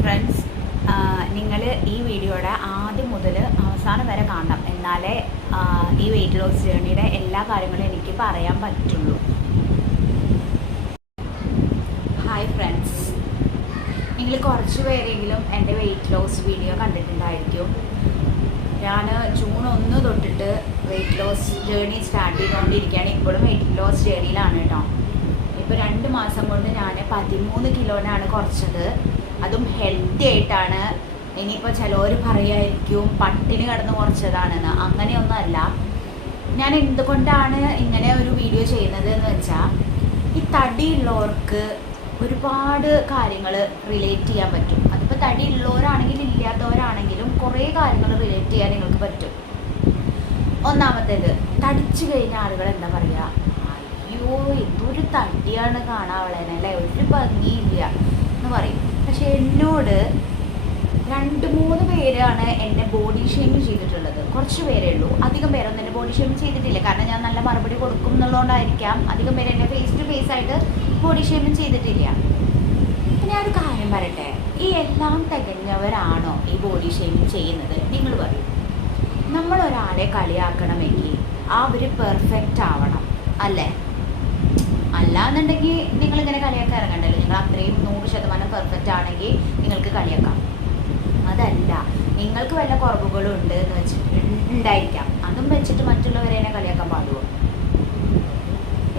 Friends, നിങ്ങൾ ഈ വീഡിയോയുടെ ആദ്യം മുതൽ അവസാനം വരെ കാണണം. എന്നാലേ ഈ വെയിറ്റ് ലോസ് ജേർണിയുടെ എല്ലാ കാര്യങ്ങളും എനിക്ക് പറയാൻ പറ്റുള്ളൂ. ഹായ് ഫ്രണ്ട്സ്, നിങ്ങൾ കുറച്ച് പേരെങ്കിലും എൻ്റെ വെയിറ്റ് ലോസ് വീഡിയോ കണ്ടിട്ടുണ്ടായിരിക്കും. ഞാൻ ജൂൺ 1 തൊട്ടിട്ട് വെയിറ്റ് ലോസ് ജേർണി സ്റ്റാർട്ട് ചെയ്തുകൊണ്ടിരിക്കുകയാണ്. ഇപ്പോഴും വെയിറ്റ് ലോസ് ജേർണിയിലാണ് കേട്ടോ. ഇപ്പോൾ 2 മാസം കൊണ്ട് ഞാൻ 13 കിലോനാണ് കുറച്ചത്. അതും ഹെൽത്തി ആയിട്ടാണ്. ഇനിയിപ്പോൾ ചിലവർ പറയുമായിരിക്കും പട്ടിണി കിടന്ന് കുറച്ചതാണെന്ന്. അങ്ങനെയൊന്നും അല്ല. ഞാൻ എന്തുകൊണ്ടാണ് ഇങ്ങനെ ഒരു വീഡിയോ ചെയ്യുന്നത് എന്ന് വെച്ചാൽ, ഈ തടിയുള്ളവർക്ക് ഒരുപാട് കാര്യങ്ങൾ റിലേറ്റ് ചെയ്യാൻ പറ്റും. അതിപ്പോൾ തടി ഉള്ളവരാണെങ്കിലും ഇല്ലാത്തവരാണെങ്കിലും കുറേ കാര്യങ്ങൾ റിലേറ്റ് ചെയ്യാൻ നിങ്ങൾക്ക് പറ്റും. ഒന്നാമത്തേത്, തടിച്ചു കഴിഞ്ഞ ആളുകൾ എന്താ പറയുക, അയ്യോ എന്തൊരു തടിയാണ് കാണാവളേനല്ലേ, ഒരു ഭംഗിയില്ല എന്ന് പറയും. പക്ഷെ എന്നോട് 2-3 പേരാണ് എന്നെ ബോഡി ഷേമിങ് ചെയ്തിട്ടുള്ളത്. കുറച്ച് പേരേ ഉള്ളൂ, അധികം പേരൊന്നും എന്നെ ബോഡി ഷേമിങ് ചെയ്തിട്ടില്ല. കാരണം ഞാൻ നല്ല മറുപടി കൊടുക്കും എന്നുള്ളതുകൊണ്ടായിരിക്കാം അധികം പേര് എന്നെ ഫേസ് ടു ഫേസ് ആയിട്ട് ബോഡി ഷേമിങ് ചെയ്തിട്ടില്ല. ഞാനൊരു കാര്യം പറയട്ടെ, ഈ എല്ലാം തികഞ്ഞവരാണോ ഈ ബോഡി ഷേമിങ് ചെയ്യുന്നത്? നിങ്ങൾ പറയും. നമ്മളൊരാളെ കളിയാക്കണമെങ്കിൽ അവർ പെർഫെക്റ്റ് ആവണം, അല്ലേ? അല്ലാന്നുണ്ടെങ്കിൽ നിങ്ങളിങ്ങനെ കളിയാക്കാൻ ഇറങ്ങണ്ടല്ലോ. നിങ്ങൾ അത്രയും 100% പെർഫെക്റ്റ് ആണെങ്കിൽ നിങ്ങൾക്ക് കളിയാക്കാം. അതല്ല, നിങ്ങൾക്ക് വല്ല കുറവുകളും ഉണ്ട് എന്ന് വെച്ചിട്ട് ഉണ്ടായിരിക്കാം, അതും വെച്ചിട്ട് മറ്റുള്ളവരെ കളിയാക്കാൻ പാടുമോ?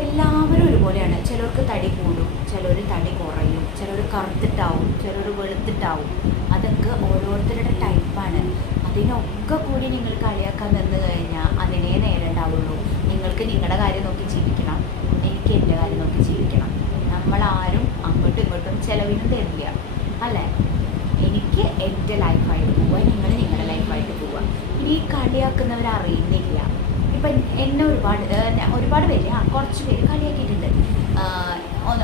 എല്ലാവരും ഒരുപോലെയാണ്. ചിലർക്ക് തടി കൂടും, ചിലർ തടി കുറയും, ചിലർ കറുത്തിട്ടാവും, ചിലർ വെളുത്തിട്ടാവും. അതൊക്കെ ഓരോരുത്തരുടെ ടൈപ്പാണ്. അതിനൊക്കെ കൂടി നിങ്ങൾ കളിയാക്കാൻ നിന്ന് കഴിഞ്ഞാൽ അതിനേ നേരം ഉണ്ടാവുള്ളൂ. നിങ്ങൾക്ക് നിങ്ങളുടെ കാര്യം നോക്കി ജീവിക്കണം, എനിക്ക് എൻ്റെ കാര്യം നോക്കി ജീവിക്കണം. നമ്മളാരും അങ്ങോട്ടും ഇങ്ങോട്ടും ചിലവിനും തരില്ല, അല്ലേ? എനിക്ക് എൻ്റെ ലൈഫായിട്ട് പോവുക, നിങ്ങൾ നിങ്ങളുടെ ലൈഫായിട്ട് പോവുക. ഇനി ഈ കളിയാക്കുന്നവർ അറിയുന്നില്ല. ഇപ്പം എന്നെ ഒരുപാട് പേര്, കുറച്ച് പേര് കളിയാക്കിയിട്ടുണ്ട്.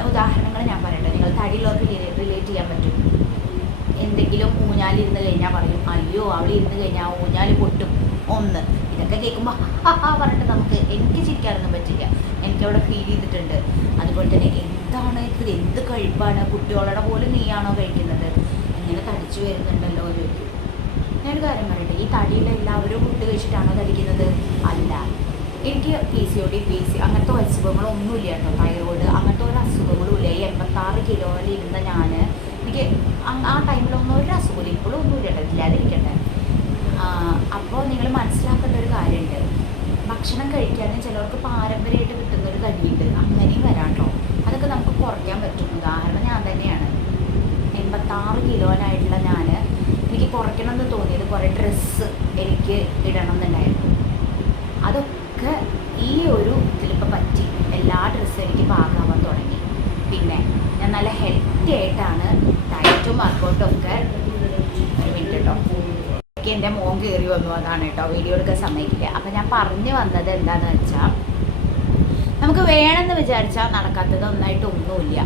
ഉദാഹരണങ്ങൾ ഞാൻ പറയട്ടെ. നിങ്ങൾ തടിയുള്ളവർക്ക് റിലേറ്റ് ചെയ്യാൻ പറ്റും. എന്തെങ്കിലും ഊഞ്ഞാലിരുന്ന് കഴിഞ്ഞാൽ പറയും, അയ്യോ അവൾ ഇരുന്ന് കഴിഞ്ഞാൽ ഊഞ്ഞാൽ പൊട്ടും ഒന്ന്. ഇതൊക്കെ കേൾക്കുമ്പോൾ പറഞ്ഞിട്ട് എനിക്ക് ചിരിക്കാനൊന്നും പറ്റില്ല. എനിക്കവിടെ ഫീൽ ചെയ്തിട്ടുണ്ട്. അതുപോലെ തന്നെ എന്താണ് ഇത്, എന്ത് കഴിപ്പാണ്, കുട്ടികളുടെ പോലും നീയാണോ കഴിക്കുന്നത്, ഇങ്ങനെ തടിച്ചു വരുന്നുണ്ടല്ലോ ചോദിക്കും. ഞാനൊരു കാര്യം പറയട്ടെ, ഈ തടിയിൽ എല്ലാവരും ഫുഡ് കഴിച്ചിട്ടാണോ തടിക്കുന്നത്? അല്ല. എനിക്ക് PCOD, അങ്ങനത്തെ അസുഖങ്ങളൊന്നുമില്ല കേട്ടോ. തൈറോയ്ഡ് അങ്ങനത്തെ ഒരു അസുഖങ്ങളും ഇല്ല. ഈ 86 കിലോയിലിരുന്ന ഞാൻ, എനിക്ക് ആ ടൈമിലൊന്നും ഒരു അസുഖമില്ല. ഇപ്പോഴും ഒന്നുമില്ല കേട്ടോ, ഇല്ലാതിരിക്കട്ടെ. അപ്പോൾ നിങ്ങൾ മനസ്സിലാക്കേണ്ട ഒരു കാര്യമുണ്ട്. ഭക്ഷണം കഴിക്കാനും ചിലർക്ക് പാരമ്പര്യമായിട്ട് കിട്ടുന്നൊരു തടിയുണ്ട്. അങ്ങനെയും വരാം കേട്ടോ. അതൊക്കെ നമുക്ക് കുറയ്ക്കാൻ പറ്റും. ഉദാഹരണം ഞാൻ തന്നെയാണ്. 86 കിലോനായിട്ടുള്ള ഞാൻ, എനിക്ക് കുറയ്ക്കണം എന്ന് തോന്നിയത് കുറേ ഡ്രസ്സ് എനിക്ക് ഇടണം എന്നുണ്ടായിരുന്നു. അതൊക്കെ ഈ ഒരു ഇതിലിപ്പോൾ പറ്റി. എല്ലാ ഡ്രസ്സും എനിക്ക് പാകാവാൻ തുടങ്ങി. പിന്നെ ഞാൻ നല്ല ഹെൽത്തി ആയിട്ടാണ് ഡയറ്റും വർക്കൗട്ടും ഒക്കെ. ഒരു മിനിറ്റ് കേട്ടോ, എനിക്ക് എൻ്റെ മോൻ കയറി വന്നു, അതാണ് കേട്ടോ വീഡിയോ എടുക്കാൻ സമ്മതിക്കില്ല. അപ്പം ഞാൻ പറഞ്ഞു വന്നത് എന്താണെന്ന് വെച്ചാൽ, നമുക്ക് വേണമെന്ന് വിചാരിച്ചാൽ നടക്കാത്തത് ഒന്നായിട്ടൊന്നുമില്ല.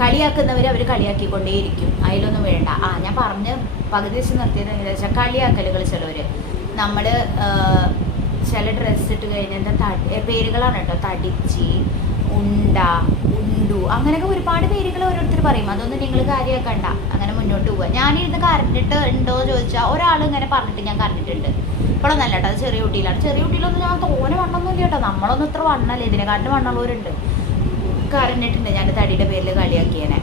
കളിയാക്കുന്നവർ അവർ കളിയാക്കിക്കൊണ്ടേയിരിക്കും, അതിലൊന്നും വേണ്ട. ഞാൻ പറഞ്ഞ് പകുതി വെച്ച് നിർത്തിയതെന്ന് വെച്ചാൽ, കളിയാക്കലുകൾ ചിലവർ, നമ്മൾ ചില ഡ്രസ്സ് ഇട്ട് കഴിഞ്ഞാൽ പേരുകളാണ് കേട്ടോ. തടിച്ചി, ഉണ്ട, ഉണ്ടു, അങ്ങനെയൊക്കെ ഒരുപാട് പേരുകൾ ഓരോരുത്തർ പറയും. അതൊന്നും നിങ്ങൾ കാര്യമാക്കണ്ട, അങ്ങനെ മുന്നോട്ട് പോവുക. ഞാനിരുന്ന് കരണ്ടിട്ട് ഉണ്ടോ ചോദിച്ചാൽ ഒരാൾ ഇങ്ങനെ പറഞ്ഞിട്ട് ഞാൻ കരണ്ടിട്ടുണ്ട്. ഇപ്പോഴൊന്നല്ല കേട്ടോ, അത് ചെറിയ കുട്ടിയിലാണ്. ചെറിയ കുട്ടിയിലൊന്നും ഞാൻ തോനെ വണ്ണമൊന്നുമില്ല കേട്ടോ. നമ്മളൊന്നും ഇത്ര വണ്ണമല്ല, ഇതിനെക്കാട്ടിലും വണ്ണമുള്ളവരുണ്ട്. കരഞ്ഞിട്ടുണ്ട് ഞാൻ തടിയുടെ പേരിൽ കളിയാക്കിയനെ.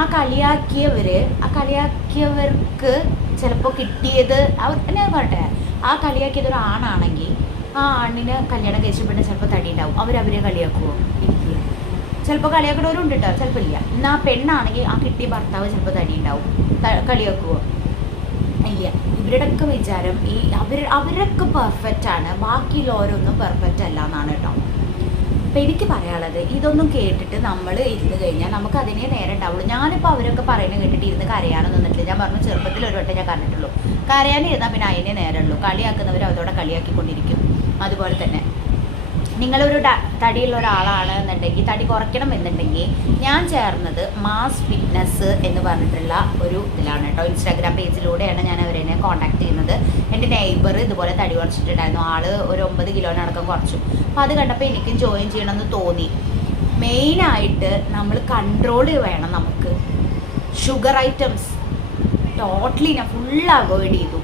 ആ കളിയാക്കിയവർക്ക് ചിലപ്പോൾ കിട്ടിയത് എന്നെ പറയട്ടെ, ആ കളിയാക്കിയത് ഒരു ആണാണെങ്കിൽ ആ ആണിന് കല്യാണം കഴിച്ചപ്പോൾ ചിലപ്പോൾ തടി ഉണ്ടാവും. അവരെ കളിയാക്കുമോ? ഇല്ല. ചിലപ്പോൾ കളിയാക്കുന്നവരുണ്ട് കേട്ടോ, ചിലപ്പോൾ ഇല്ല. എന്നാൽ പെണ്ണാണെങ്കിൽ ആ കിട്ടിയ ഭർത്താവ് ചിലപ്പോൾ തടി ഉണ്ടാവും. കളിയാക്കുമോ? ഇല്ല. ഇവരുടെയൊക്കെ വിചാരം അവരൊക്കെ പെർഫെക്റ്റാണ്, ബാക്കിയുള്ളവരൊന്നും പെർഫെക്റ്റ് അല്ല എന്നാണ് കേട്ടോ. അപ്പം എനിക്ക് പറയാനുള്ളത്, ഇതൊന്നും കേട്ടിട്ട് നമ്മൾ ഇരുന്ന് കഴിഞ്ഞാൽ നമുക്ക് അതിനെ നേരം ഉണ്ടാവുള്ളൂ. ഞാനിപ്പോൾ അവരൊക്കെ പറയുന്നത് കേട്ടിട്ട് ഇരുന്ന് കരയാനൊന്നും നിന്നിട്ടില്ല. ഞാൻ പറഞ്ഞു, ചെറുപ്പത്തിൽ ഒരു വട്ടം ഞാൻ കണ്ടിട്ടുള്ളൂ. കരയാനിരുന്നാൽ പിന്നെ അതിനെ നേരമുള്ളൂ. കളിയാക്കുന്നവർ അതോടെ കളിയാക്കിക്കൊണ്ടിരിക്കും. അതുപോലെ തന്നെ നിങ്ങളൊരു തടിയുള്ള ഒരാളാണ് എന്നുണ്ടെങ്കിൽ, തടി കുറയ്ക്കണം എന്നുണ്ടെങ്കിൽ, ഞാൻ ചേർന്നത് മാസ് ഫിറ്റ്നസ് എന്ന് പറഞ്ഞിട്ടുള്ള ഒരു ഇതിലാണ് കേട്ടോ. ഇൻസ്റ്റാഗ്രാം പേജിലൂടെയാണ് ഞാൻ അവരെ കോൺടാക്ട് ചെയ്യുന്നത്. എൻ്റെ നെയ്ബർ ഇതുപോലെ തടി കുറച്ചിട്ടുണ്ടായിരുന്നു. ഒരു 9 കിലോനടക്കം കുറച്ചു. അപ്പോൾ അത് കണ്ടപ്പോൾ എനിക്കും ജോയിൻ ചെയ്യണമെന്ന് തോന്നി. മെയിനായിട്ട് നമ്മൾ കൺട്രോൾ വേണം. നമുക്ക് ഷുഗർ ഐറ്റംസ് ടോട്ടലി ഞാൻ ഫുൾ അവോയ്ഡ് ചെയ്തു.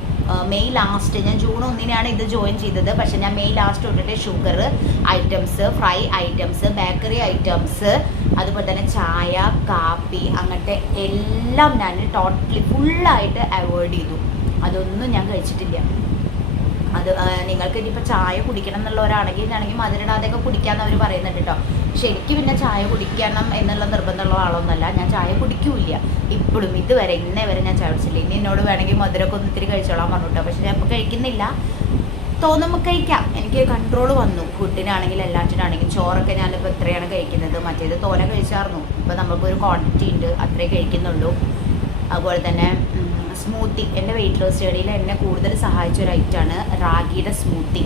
മെയ് ലാസ്റ്റ്, ഞാൻ ജൂൺ 1 ഇത് ജോയിൻ ചെയ്തത്. പക്ഷെ ഞാൻ മെയ് ലാസ്റ്റ് തൊട്ടിട്ട് sugar items, fry items, bakery items, അതുപോലെ തന്നെ ചായ, കാപ്പി, അങ്ങനത്തെ എല്ലാം ഞാൻ ടോട്ടലി ഫുള്ളായിട്ട് അവോയ്ഡ് ചെയ്തു. അതൊന്നും ഞാൻ കഴിച്ചിട്ടില്ല. അത് നിങ്ങൾക്ക് ഇനിയിപ്പോൾ ചായ കുടിക്കണം എന്നുള്ളവരാണെങ്കിൽ മധുരടാതെയൊക്കെ കുടിക്കാമെന്ന് അവർ പറയുന്നുണ്ട് കേട്ടോ. പക്ഷെ എനിക്ക് പിന്നെ ചായ കുടിക്കണം എന്നുള്ള നിർബന്ധമുള്ള ആളൊന്നുമല്ല. ഞാൻ ചായ കുടിക്കൂല ഇപ്പോഴും, ഇതുവരെ ഇന്നേ വരെ ഞാൻ ചായ കുടിച്ചില്ല. ഇനി എന്നോട് വേണമെങ്കിൽ മധുരമൊക്കെ ഒന്ന് ഇത്തിരി കഴിച്ചോളാൻ പറഞ്ഞു കേട്ടോ. പക്ഷെ ഞാൻ ഇപ്പോൾ കഴിക്കുന്നില്ല, തോന്നുമ്പോൾ കഴിക്കാം. എനിക്ക് കൺട്രോൾ വന്നു. ഫുഡിനാണെങ്കിലും എല്ലാറ്റിനാണെങ്കിലും. ചോറൊക്കെ ഞാനിപ്പോൾ എത്രയാണ് കഴിക്കുന്നത്, മറ്റേത് തോനെ കഴിച്ചായിരുന്നു. ഇപ്പോൾ നമുക്കൊരു ക്വാണ്ടിറ്റി ഉണ്ട്, അത്രേ കഴിക്കുന്നുള്ളൂ. അതുപോലെ തന്നെ സ്മൂത്തി, എൻ്റെ വെയിറ്റ് ലോസ് ജേർണിയിൽ എന്നെ കൂടുതൽ സഹായിച്ച ഒരു ഐറ്റമാണ് റാഗിയുടെ സ്മൂത്തി.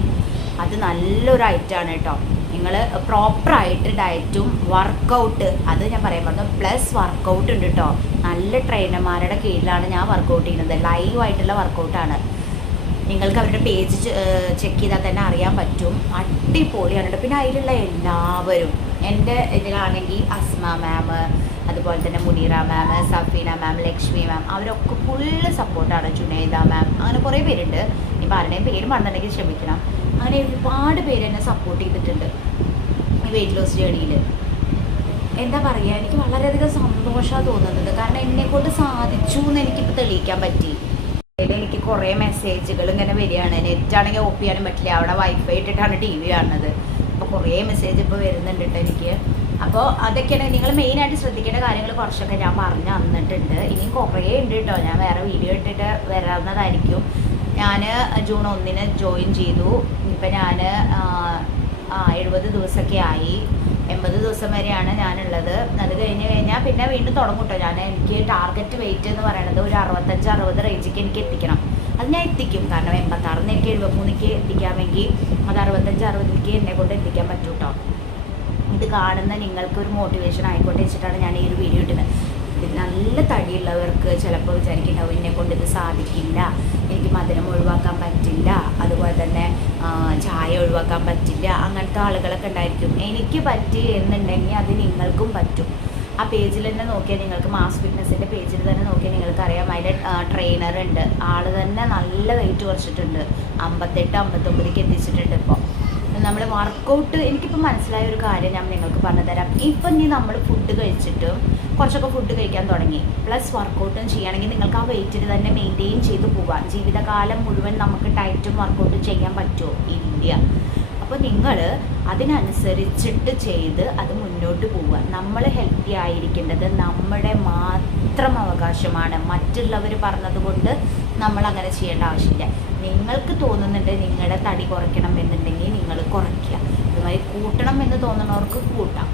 അത് നല്ലൊരു ഐറ്റമാണ് കേട്ടോ. നിങ്ങൾ പ്രോപ്പറായിട്ട് ഡയറ്റും വർക്കൗട്ട്, അത് ഞാൻ പറയാൻ പറഞ്ഞു, പ്ലസ് വർക്കൗട്ട് ഉണ്ട് കേട്ടോ. നല്ല ട്രെയിനർമാരുടെ കീഴിലാണ് ഞാൻ വർക്കൗട്ട് ചെയ്യുന്നത്. ലൈവായിട്ടുള്ള വർക്കൗട്ടാണ്. നിങ്ങൾക്ക് അവരുടെ പേജ് ചെക്ക് ചെയ്താൽ തന്നെ അറിയാൻ പറ്റും. അടിപൊളിയാണ് കേട്ടോ. പിന്നെ അതിലുള്ള എല്ലാവരും, എൻ്റെ ഇതിലാണെങ്കിൽ അസ്മ മാം, അതുപോലെ തന്നെ മുനീറ മാം, സഫീന മാം, ലക്ഷ്മി മാം, അവരൊക്കെ ഫുള്ള് സപ്പോർട്ടാണ്. ജുനൈദ മാം, അങ്ങനെ കുറേ പേരുണ്ട്. ഇപ്പം ആരുടെയും പേര് മറന്നിട്ടുണ്ടെങ്കിൽ ക്ഷമിക്കണം. അങ്ങനെ ഒരുപാട് പേര് എന്നെ സപ്പോർട്ട് ചെയ്തിട്ടുണ്ട് ഈ വെയിറ്റ് ലോസ് ജേർണിയിൽ. എന്താ പറയുക, എനിക്ക് വളരെയധികം സന്തോഷമാണ് തോന്നുന്നത്. കാരണം എന്നെക്കൊണ്ട് സാധിച്ചു എന്ന് എനിക്കിപ്പോൾ തെളിയിക്കാൻ പറ്റി. എനിക്ക് കുറേ മെസ്സേജുകൾ ഇങ്ങനെ വരികയാണ്. നെറ്റാണെങ്കിൽ ഓഫ് ചെയ്യാനും പറ്റില്ല, അവിടെ വൈഫൈ ഇട്ടിട്ടാണ് TV കാണുന്നത്. അപ്പോൾ കുറേ മെസ്സേജ് ഇപ്പോൾ വരുന്നുണ്ട് കേട്ടോ എനിക്ക്. അപ്പോൾ അതൊക്കെയാണ് നിങ്ങൾ മെയിനായിട്ട് ശ്രദ്ധിക്കേണ്ട കാര്യങ്ങൾ. കുറച്ചൊക്കെ ഞാൻ പറഞ്ഞു തന്നിട്ടുണ്ട്. ഇനിയും കുറേ ഉണ്ട് കേട്ടോ. ഞാൻ വേറെ വീഡിയോ ഇട്ടിട്ട് വരാവുന്നതായിരിക്കും. ഞാൻ ജൂൺ 1 ജോയിൻ ചെയ്തു. ഇപ്പം ഞാൻ 70 ദിവസമൊക്കെ ആയി. 80 ദിവസം വരെയാണ് ഞാനുള്ളത്. അത് കഴിഞ്ഞാൽ പിന്നെ വീണ്ടും തുടങ്ങും കേട്ടോ. എനിക്ക് ടാർഗറ്റ് വെയിറ്റ് എന്ന് പറയുന്നത് ഒരു 65-60 റേഞ്ചിക്ക് എനിക്ക് എത്തിക്കണം. അത് ഞാൻ എത്തിക്കും. കാരണം 86 എനിക്ക് 73 എത്തിക്കാമെങ്കിൽ അത് 65-60 എന്നെ കൊണ്ട് എത്തിക്കാൻ പറ്റും കേട്ടോ. ഇത് കാണുന്ന നിങ്ങൾക്കൊരു മോട്ടിവേഷൻ ആയിക്കോട്ടെ വെച്ചിട്ടാണ് ഞാൻ ഈ ഒരു വീഡിയോ ഇടുന്നത്. നല്ല തടിയുള്ളവർക്ക് ചിലപ്പോൾ വിചാരിക്കുന്നുണ്ടാവും എന്നെ കൊണ്ട് ഇത് സാധിക്കില്ല, എനിക്ക് മധുരം ഒഴിവാക്കാൻ പറ്റില്ല, അതുപോലെ തന്നെ ചായ ഒഴിവാക്കാൻ പറ്റില്ല, അങ്ങനത്തെ ആളുകളൊക്കെ ഉണ്ടായിരിക്കും. എനിക്ക് പറ്റി എന്നുണ്ടെങ്കിൽ അത് നിങ്ങൾക്കും പറ്റും. ആ പേജിൽ തന്നെ നോക്കിയാൽ നിങ്ങൾക്ക്, മാസ് ഫിറ്റ്നസിൻ്റെ പേജിൽ തന്നെ നോക്കിയാൽ നിങ്ങൾക്ക് അറിയാം. അതിൻ്റെ ട്രെയിനർ ഉണ്ട്. ആൾ തന്നെ നല്ല വെയിറ്റ് കുറച്ചിട്ടുണ്ട്. 58-59 എത്തിച്ചിട്ടുണ്ട്. ഇപ്പോൾ നമ്മൾ വർക്കൗട്ട്, എനിക്കിപ്പോൾ മനസ്സിലായ ഒരു കാര്യം ഞാൻ നിങ്ങൾക്ക് പറഞ്ഞു തരാം. ഇപ്പം ഇനി നമ്മൾ ഫുഡ് കഴിച്ചിട്ടും കുറച്ചൊക്കെ ഫുഡ് കഴിക്കാൻ തുടങ്ങി, പ്ലസ് വർക്കൗട്ടും ചെയ്യുകയാണെങ്കിൽ നിങ്ങൾക്ക് ആ വെയിറ്റിൽ തന്നെ മെയിൻറ്റെയിൻ ചെയ്ത് പോകാം. ജീവിതകാലം മുഴുവൻ നമുക്ക് ഡയറ്റും വർക്കൗട്ടും ചെയ്യാൻ പറ്റുമോ? ഇല്ല. അപ്പോൾ നിങ്ങൾ അതിനനുസരിച്ചിട്ട് ചെയ്ത് അത് മുന്നോട്ട് പോവുക. നമ്മൾ ഹെൽത്തി ആയിരിക്കേണ്ടത് നമ്മുടെ മാത്രം അവകാശമാണ്. മറ്റുള്ളവർ പറഞ്ഞതുകൊണ്ട് നമ്മൾ അങ്ങനെ ചെയ്യേണ്ട ആവശ്യമില്ല. നിങ്ങൾക്ക് തോന്നുന്നുണ്ട് നിങ്ങളുടെ തടി കുറയ്ക്കണം എന്നുണ്ടെങ്കിൽ നിങ്ങൾ കുറയ്ക്കുക. അതുമാതിരി കൂട്ടണം എന്ന് തോന്നുന്നവർക്ക് കൂട്ടാം.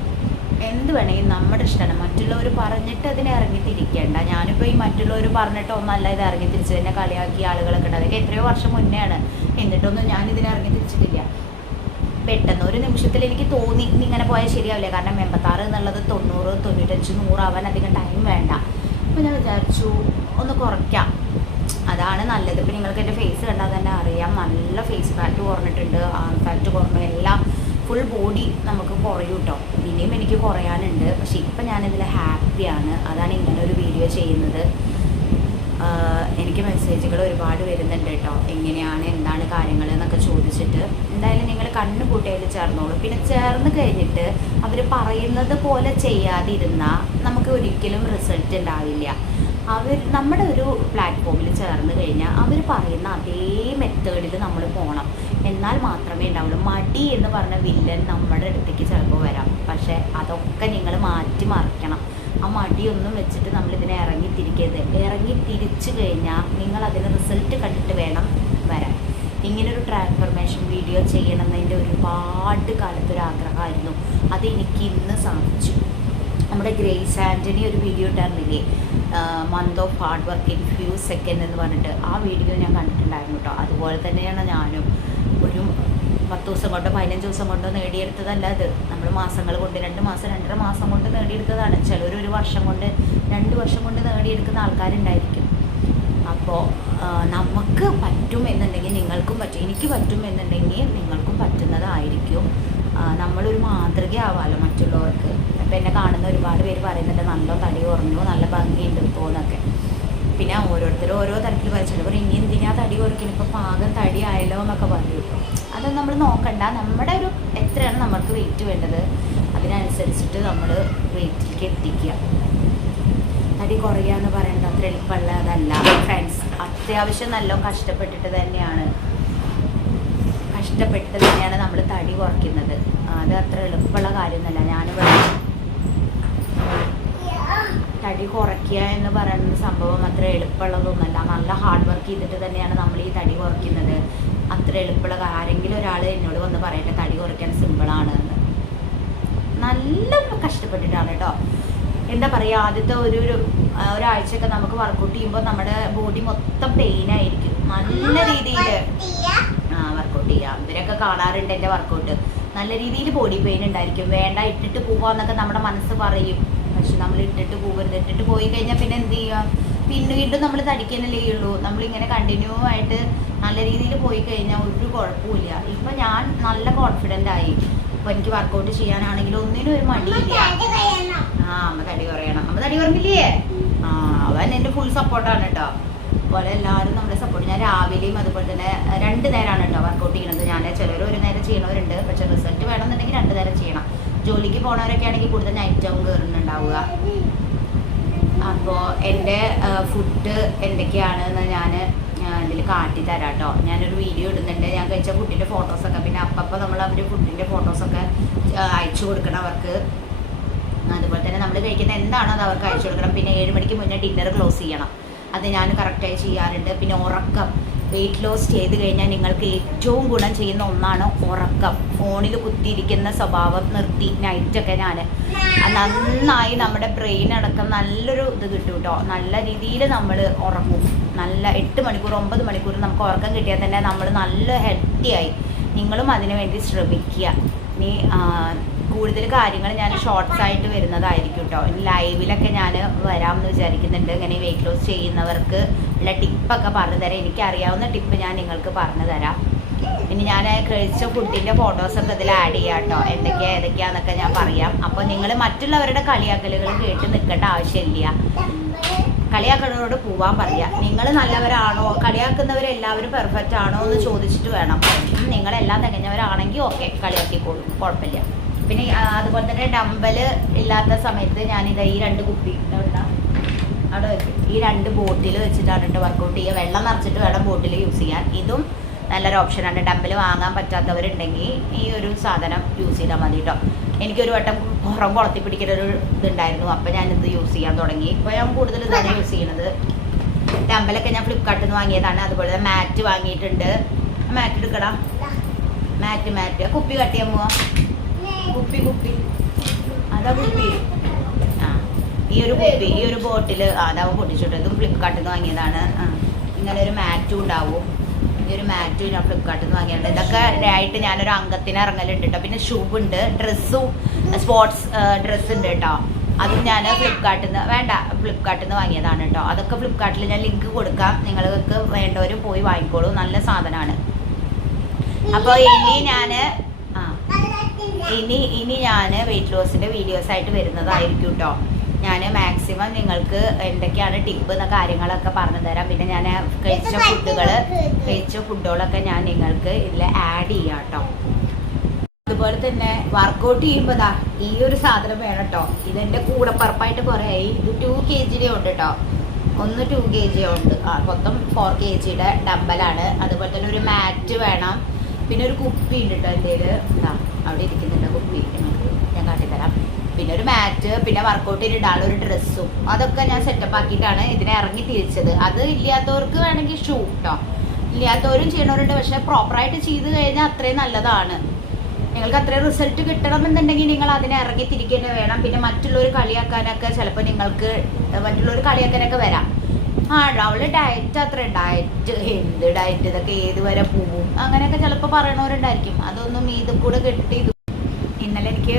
എന്ത് വേണമെങ്കിൽ നമ്മുടെ ഇഷ്ടമാണ്. മറ്റുള്ളവർ പറഞ്ഞിട്ട് അതിനെ ഇറങ്ങിത്തിരിക്കേണ്ട. ഞാനിപ്പോൾ ഈ മറ്റുള്ളവർ പറഞ്ഞിട്ട് ഒന്നല്ല ഇത് ഇറങ്ങിത്തിരിച്ച് തന്നെ കളിയാക്കിയ ആളുകളൊക്കെ ഉണ്ട്. അതൊക്കെ എത്രയോ വർഷം മുന്നെയാണ്. എന്നിട്ടൊന്നും ഞാനിതിനെ ഇറങ്ങിത്തിരിച്ചിട്ടില്ല. പെട്ടെന്ന് ഒരു നിമിഷത്തിൽ എനിക്ക് തോന്നി ഇങ്ങനെ പോയാൽ ശരിയാവില്ല. കാരണം 86 എന്നുള്ളത് 90, 95, 100 ആവാൻ അധികം ടൈം വേണ്ട. അപ്പോൾ ഞാൻ വിചാരിച്ചു ഒന്ന് കുറയ്ക്കാം, അതാണ് നല്ലത്. ഇപ്പം നിങ്ങൾക്ക് എൻ്റെ ഫേസ് കണ്ടാൽ തന്നെ അറിയാം, നല്ല ഫേസ് ഫാറ്റ് കുറഞ്ഞിട്ടുണ്ട്, ഫാറ്റ് കുറഞ്ഞു, എല്ലാം ഫുൾ ബോഡി നമുക്ക് കുറയും കേട്ടോ. ഇനിയും എനിക്ക് കുറയാനുണ്ട്. പക്ഷേ ഇപ്പം ഞാനിതിൽ ഹാപ്പിയാണ്. അതാണ് ഇങ്ങനെ ഒരു വീഡിയോ ചെയ്യുന്നത്. എനിക്ക് മെസ്സേജുകൾ ഒരുപാട് വരുന്നുണ്ട് കേട്ടോ. എങ്ങനെയാണ്, എന്താണ് കാര്യങ്ങൾ എന്നൊക്കെ ചോദിച്ചിട്ട്. എന്തായാലും നിങ്ങൾ കണ്ണ് കൂട്ടിയതിൽ ചേർന്നോളൂ. പിന്നെ ചേർന്ന് കഴിഞ്ഞിട്ട് അവർ പറയുന്നത് പോലെ ചെയ്യാതിരുന്നാൽ നമുക്ക് ഒരിക്കലും റിസൾട്ട് ഉണ്ടാവില്ല. നമ്മുടെ ഒരു പ്ലാറ്റ്ഫോമിൽ ചേർന്ന് കഴിഞ്ഞാൽ അവർ പറയുന്ന അതേ മെത്തേഡിൽ നമ്മൾ പോകണം. എന്നാൽ മാത്രമേ ഉണ്ടാവുള്ളൂ. മടി എന്ന് പറഞ്ഞ വില്ലൻ നമ്മുടെ അടുത്തേക്ക് ചിലപ്പോൾ വരാം. പക്ഷേ അതൊക്കെ നിങ്ങൾ മാറ്റി മറിക്കണം. ആ മടിയൊന്നും വെച്ചിട്ട് നമ്മളിതിനെ ഇറങ്ങിത്തിരിക്കരുത്. ഇറങ്ങി തിരിച്ചു കഴിഞ്ഞാൽ നിങ്ങൾ അതിന് റിസൾട്ട് കണ്ടിട്ട് വേണം വരാൻ. ഇങ്ങനൊരു ട്രാൻസ്ഫർമേഷൻ വീഡിയോ ചെയ്യണമെന്നതിൻ്റെ ഒരുപാട് കാലത്തൊരു ആഗ്രഹമായിരുന്നു. അത് എനിക്ക് ഇന്ന് സാധിച്ചു. നമ്മുടെ ഗ്രേസ് ആൻ്റണി ഒരു വീഡിയോ ഇട്ടായിരുന്നില്ലേ, month of hard work in few second എന്ന് പറഞ്ഞിട്ട്, ആ വീഡിയോ ഞാൻ കണ്ടിട്ടുണ്ടായിരുന്നു കേട്ടോ. അതുപോലെ തന്നെയാണ് ഞാനും. ഒരു 10 ദിവസം കൊണ്ടോ 15 ദിവസം കൊണ്ടോ നേടിയെടുത്തതല്ല അത്. നമ്മൾ മാസങ്ങൾ കൊണ്ട്, 2 മാസം 2.5 മാസം കൊണ്ട് നേടിയെടുത്തതാണ്. ചിലർ 1 വർഷം കൊണ്ട് 2 വർഷം കൊണ്ട് നേടിയെടുക്കുന്ന ആൾക്കാരുണ്ടായിരിക്കും. അപ്പോൾ നമുക്ക് പറ്റും എന്നുണ്ടെങ്കിൽ നിങ്ങൾക്കും പറ്റും. എനിക്ക് പറ്റും എന്നുണ്ടെങ്കിൽ നിങ്ങൾക്കും പറ്റുന്നതായിരിക്കും. നമ്മളൊരു മാതൃകയാവാമല്ലോ മറ്റുള്ളവർക്ക്. അപ്പോൾ എന്നെ കാണുന്ന ഒരുപാട് പേര് പറയുന്നുണ്ട് നല്ല തടി കുറഞ്ഞു, നല്ല ഭംഗിയുണ്ട് ഇപ്പോൾ എന്നൊക്കെ. പിന്നെ ഓരോരുത്തരും ഓരോ തരത്തിൽ പറയും. ചിലവർ ഇനി എന്തിനാ തടി കുറയ്ക്കണം, ഇപ്പോൾ പാകം തടി ആയല്ലോ എന്നൊക്കെ പറയും. അതൊന്നും നമ്മൾ നോക്കണ്ട. നമ്മുടെ ഒരു എത്രയാണ് നമുക്ക് വെയിറ്റ് വേണ്ടത് അതിനനുസരിച്ചിട്ട് നമ്മൾ വെയിറ്റിലേക്ക് എത്തിക്കുക. തടി കുറയുക എന്ന് പറയുന്നത് അത്ര എളുപ്പമുള്ളതല്ല ഫ്രണ്ട്സ്. അത്യാവശ്യം നല്ല കഷ്ടപ്പെട്ടിട്ട് തന്നെയാണ് നമ്മൾ തടി കുറയ്ക്കുന്നത്. അത് അത്ര എളുപ്പമുള്ള കാര്യമൊന്നുമല്ല. ഞാനിവിടെ തടി കുറയ്ക്കുക എന്ന് പറയുന്ന സംഭവം അത്ര എളുപ്പമുള്ളതൊന്നുമല്ല. നല്ല ഹാർഡ് വർക്ക് ചെയ്തിട്ട് തന്നെയാണ് നമ്മൾ ഈ തടി കുറയ്ക്കുന്നത്. അത്ര എളുപ്പമുള്ള ആരെങ്കിലും ഒരാൾ എന്നോട് വന്ന് പറയട്ടെ തടി കുറയ്ക്കാൻ സിമ്പിളാണ് എന്ന്. നല്ല കഷ്ടപ്പെട്ടിട്ടാണ് കേട്ടോ. എന്താ പറയുക, ആദ്യത്തെ ഒരാഴ്ചയൊക്കെ നമുക്ക് വർക്കൗട്ട് ചെയ്യുമ്പോൾ നമ്മുടെ ബോഡി മൊത്തം പെയിൻ ആയിരിക്കും. നല്ല രീതിയിൽ വർക്കൗട്ട് ചെയ്യാം. ഇവരൊക്കെ കാണാറുണ്ട് എൻ്റെ വർക്കൗട്ട്. നല്ല രീതിയിൽ ബോഡി പെയിൻ ഉണ്ടായിരിക്കും. വേണ്ട, ഇട്ടിട്ട് പോവാന്നൊക്കെ നമ്മുടെ മനസ്സ് പറയും. പക്ഷെ നമ്മൾ ഇട്ടിട്ട് പോകരുത്. ഇട്ടിട്ട് പോയി കഴിഞ്ഞാൽ പിന്നെ എന്ത് ചെയ്യുക, പിന്നെ വീണ്ടും നമ്മൾ തടിക്കാനല്ലേ ഉള്ളൂ. നമ്മളിങ്ങനെ കണ്ടിന്യൂ ആയിട്ട് നല്ല രീതിയിൽ പോയി കഴിഞ്ഞാൽ ഒരു കുഴപ്പമില്ല. ഇപ്പം ഞാൻ നല്ല കോൺഫിഡൻ്റ് ആയി. അപ്പോൾ എനിക്ക് വർക്കൗട്ട് ചെയ്യാനാണെങ്കിലും ഒന്നിനും ഒരു മടിയില്ല. അമ്മ തടി കുറയണം, അമ്മ തടി കുറഞ്ഞില്ലേ? അവൻ എൻ്റെ ഫുൾ സപ്പോർട്ടാണ് കേട്ടോ. അതുപോലെ എല്ലാവരും നമ്മളെ സപ്പോർട്ട്. ഞാൻ രാവിലെയും അതുപോലെ തന്നെ 2 നേരമാണ് കേട്ടോ വർക്കൗട്ട് ചെയ്യണത്. ഞാൻ ചിലർ ഒരു നേരം ചെയ്യണവരുണ്ട്. പക്ഷെ റിസൾട്ട് വേണമെന്നുണ്ടെങ്കിൽ 2 നേരം ചെയ്യണം. ജോലിക്ക് പോണവരൊക്കെ ആണെങ്കിൽ കൂടുതൽ നൈറ്റ് ആവും കയറുന്നുണ്ടാവുക. അപ്പോൾ എൻ്റെ ഫുഡ് എന്തൊക്കെയാണെന്ന് ഞാൻ ഇതിൽ കാട്ടിത്തരാം കേട്ടോ. ഞാനൊരു വീഡിയോ ഇടുന്നുണ്ട്. ഞാൻ കഴിച്ച ഫുഡിൻ്റെ ഫോട്ടോസൊക്കെ. പിന്നെ അപ്പം നമ്മൾ അവർ ഫുഡിൻ്റെ ഫോട്ടോസൊക്കെ അയച്ചു കൊടുക്കണം അവർക്ക്. അതുപോലെ തന്നെ നമ്മൾ കഴിക്കുന്ന എന്താണോ അത് അവർക്ക് അയച്ചു കൊടുക്കണം. പിന്നെ 7 മണിക്ക് മുന്നേ ഡിന്നർ ക്ലോസ് ചെയ്യണം. അത് ഞാൻ കറക്റ്റായി ചെയ്യാറുണ്ട്. പിന്നെ ഉറക്കം, വെയിറ്റ് ലോസ് ചെയ്ത് കഴിഞ്ഞാൽ നിങ്ങൾക്ക് ഏറ്റവും ഗുണം ചെയ്യുന്ന ഒന്നാണ് ഉറക്കം. ഫോണിൽ കുത്തിയിരിക്കുന്ന സ്വഭാവം നിർത്തി നൈറ്റൊക്കെ ഞാൻ നന്നായി നമ്മുടെ ബ്രെയിൻ അടക്കം നല്ലൊരു ഇത് കിട്ടും കേട്ടോ. നല്ല രീതിയിൽ നമ്മൾ ഉറങ്ങും. നല്ല 8 മണിക്കൂർ 9 മണിക്കൂർ നമുക്ക് ഉറക്കം കിട്ടിയാൽ തന്നെ നമ്മൾ നല്ല ഹെൽത്തിയായി. നിങ്ങളും അതിനു വേണ്ടി ശ്രമിക്കുക. ഇനി കൂടുതൽ കാര്യങ്ങൾ ഞാൻ ഷോർട്സ് ആയിട്ട് വരുന്നതായിരിക്കും കേട്ടോ. ഇനി ലൈവിലൊക്കെ ഞാൻ വരാമെന്ന് വിചാരിക്കുന്നുണ്ട്. ഇങ്ങനെ വെയിറ്റ് ലോസ് ചെയ്യുന്നവർക്ക് ഉള്ള ടിപ്പൊക്കെ പറഞ്ഞു തരാം. എനിക്കറിയാവുന്ന ടിപ്പ് ഞാൻ നിങ്ങൾക്ക് പറഞ്ഞു തരാം. ഇനി ഞാൻ കഴിച്ച ഫുഡിൻ്റെ ഫോട്ടോസൊക്കെ ഇതിൽ ആഡ് ചെയ്യാം കേട്ടോ. ഏതൊക്കെയാന്നൊക്കെ ഞാൻ പറയാം. അപ്പോൾ നിങ്ങൾ മറ്റുള്ളവരുടെ കളിയാക്കലുകൾ കേട്ട് നിൽക്കേണ്ട ആവശ്യമില്ല. കളിയാക്കണവരോട് പോവാൻ പറയാം. നിങ്ങൾ നല്ലവരാണോ, കളിയാക്കുന്നവരെല്ലാവരും പെർഫെക്റ്റ് ആണോ എന്ന് ചോദിച്ചിട്ട് വേണം. നിങ്ങളെല്ലാം തികഞ്ഞവരാണെങ്കിൽ ഓക്കെ, കളിയാക്കിക്കോളും, കുഴപ്പമില്ല. പിന്നെ അതുപോലെ തന്നെ ഡമ്പൽ ഇല്ലാത്ത സമയത്ത് ഞാനിത് ഈ 2 കുപ്പി അവിടെ വെക്കും. ഈ 2 ബോട്ടിൽ വെച്ചിട്ടാണ് കേട്ടോ വർക്കൗട്ട് ചെയ്യുക. വെള്ളം നിറച്ചിട്ട് വേണം ബോട്ടിൽ യൂസ് ചെയ്യാൻ. ഇതും നല്ലൊരു ഓപ്ഷനാണ്. ഡമ്പൽ വാങ്ങാൻ പറ്റാത്തവരുണ്ടെങ്കിൽ ഈ ഒരു സാധനം യൂസ് ചെയ്താൽ മതി കേട്ടോ. എനിക്കൊരു വട്ടം പുറം കുളത്തി പിടിക്കുന്നൊരു ഇതുണ്ടായിരുന്നു. അപ്പം ഞാനിത് യൂസ് ചെയ്യാൻ തുടങ്ങി. ഇപ്പോൾ ഞാൻ കൂടുതൽ ഇതാണ് യൂസ് ചെയ്യണത്. ഡമ്പലൊക്കെ ഞാൻ ഫ്ലിപ്കാർട്ടിൽ നിന്ന് വാങ്ങിയതാണ്. അതുപോലെ തന്നെ മാറ്റ് വാങ്ങിയിട്ടുണ്ട്. മാറ്റ് എടുക്കണം. മാറ്റ് കുപ്പി കട്ട് ചെയ്യാൻ പോവാം. കുപ്പി അതാ കുപ്പി. ഈ ഒരു ബോട്ടിൽ അതാവും പൊട്ടിച്ചിട്ട്. ഇതും ഫ്ലിപ്കാർട്ടിൽ നിന്ന് വാങ്ങിയതാണ്. ഇങ്ങനെ ഒരു മാറ്റും ഉണ്ടാവും. ഈ ഒരു മാറ്റും ഞാൻ ഫ്ലിപ്കാർട്ടിൽ നിന്ന് വാങ്ങിയിട്ടുണ്ട്. ഇതൊക്കെ ആയിട്ട് ഞാനൊരു അംഗത്തിന് ഇറങ്ങലുണ്ട് കേട്ടോ. പിന്നെ ഷൂ ഉണ്ട്, ഡ്രസ്സും സ്പോർട്സ് ഡ്രസ്സ് ഉണ്ട് കേട്ടോ. അതും ഞാൻ ഫ്ലിപ്കാർട്ടിൽ നിന്ന് വാങ്ങിയതാണ് കേട്ടോ. അതൊക്കെ ഫ്ലിപ്കാർട്ടിൽ ഞാൻ ലിങ്ക് കൊടുക്കാം. നിങ്ങൾക്ക് വേണ്ടവർ പോയി വാങ്ങിക്കോളൂ. നല്ല സാധനമാണ്. അപ്പോൾ ഇനി ഞാൻ വെയിറ്റ് ലോസിൻ്റെ വീഡിയോസായിട്ട് വരുന്നതായിരിക്കും കേട്ടോ. ഞാൻ മാക്സിമം നിങ്ങൾക്ക് എന്തൊക്കെയാണ് ടിപ്പ് എന്ന കാര്യങ്ങളൊക്കെ പറഞ്ഞു തരാം. പിന്നെ ഞാൻ കഴിച്ച ഫുഡുകളൊക്കെ ഞാൻ നിങ്ങൾക്ക് ഇതിൽ ആഡ് ചെയ്യാം കേട്ടോ. അതുപോലെ തന്നെ വർക്കൗട്ട് ചെയ്യുമ്പോൾ ഈ ഒരു സാധനം വേണം കേട്ടോ. ഇതെൻ്റെ കൂടെ പറപ്പായിട്ട് കുറേ ആയി. ഇത് 2 kg ഉണ്ട് കേട്ടോ. ഒന്ന് 2 kg ഉണ്ട്. മൊത്തം 4 kg ഡമ്പലാണ്. അതുപോലെ തന്നെ ഒരു മാറ്റ് വേണം. പിന്നെ ഒരു കുപ്പി ഉണ്ട് കേട്ടോ എൻ്റെ കയ്യിൽ. അവിടെ ഇരിക്കുന്നുണ്ട് കുപ്പി, ഞാൻ കാട്ടിത്തരാം. പിന്നെ ഒരു മാറ്റ്, പിന്നെ വർക്കൗട്ടിന് ഇടാനുള്ള ഒരു ഡ്രസ്സും അതൊക്കെ ഞാൻ സെറ്റപ്പ് ആക്കിയിട്ടാണ് ഇതിനെ ഇറങ്ങി തിരിച്ചത്. അത് ഇല്ലാത്തവർക്ക് വേണമെങ്കിൽ ഷൂ കേട്ടോ. ഇല്ലാത്തവരും ചെയ്യണവരുണ്ട്. പക്ഷെ പ്രോപ്പറായിട്ട് ചെയ്ത് കഴിഞ്ഞാൽ അത്രയും നല്ലതാണ്. നിങ്ങൾക്ക് അത്രയും റിസൾട്ട് കിട്ടണമെന്നുണ്ടെങ്കിൽ നിങ്ങൾ അതിനെ ഇറങ്ങി തിരിക്കേണ്ടി വേണം. പിന്നെ മറ്റുള്ളവർ കളിയാക്കാനൊക്കെ ചിലപ്പോൾ നിങ്ങൾക്ക് മറ്റുള്ളവർ കളിയാക്കാനൊക്കെ വരാം. അവള് ഡയറ്റ് എന്ത് ഡയറ്റ്, ഇതൊക്കെ ഏത് വരെ പോവും അങ്ങനെയൊക്കെ ചിലപ്പോൾ പറയണവരുണ്ടായിരിക്കും. അതൊന്നും ഇത് കൂടെ കെട്ടി. ഇന്നലെ എനിക്ക്